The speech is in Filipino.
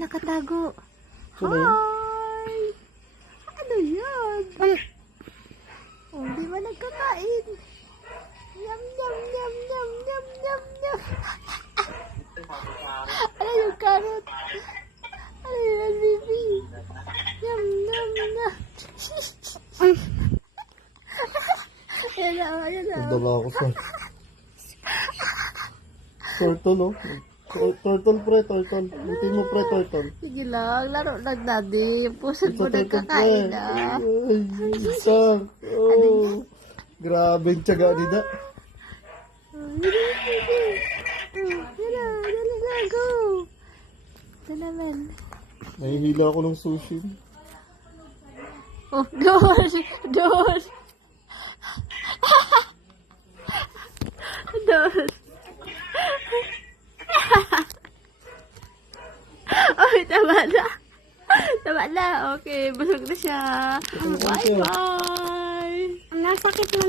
nakatago. Sino yun? Hi! Ano yan? Oh, di ba nagkakain? Yum, yum, yum, yum, yum, yum, yum. Ano yung carrot? Ano yung baby? Yum, yum, yum. Ayan na, ayan na. Nagdala ako sa... Turtle, oh. Turtle, pre, turtle. Hindi mo, pre, turtle. Sige lang, laro lang daddy. Pusod mo Ito, turtle, pre. nagkakain na. Ay, isa. Oh. Grabe yung tiyaga nila. Dala, go. Dala, man. Nahihila ako ng sushi. Oh, doon. Doon. Doon. Oh, tama na. Tama na. Okay, busog na siya. Bye-bye. Ang sakit ng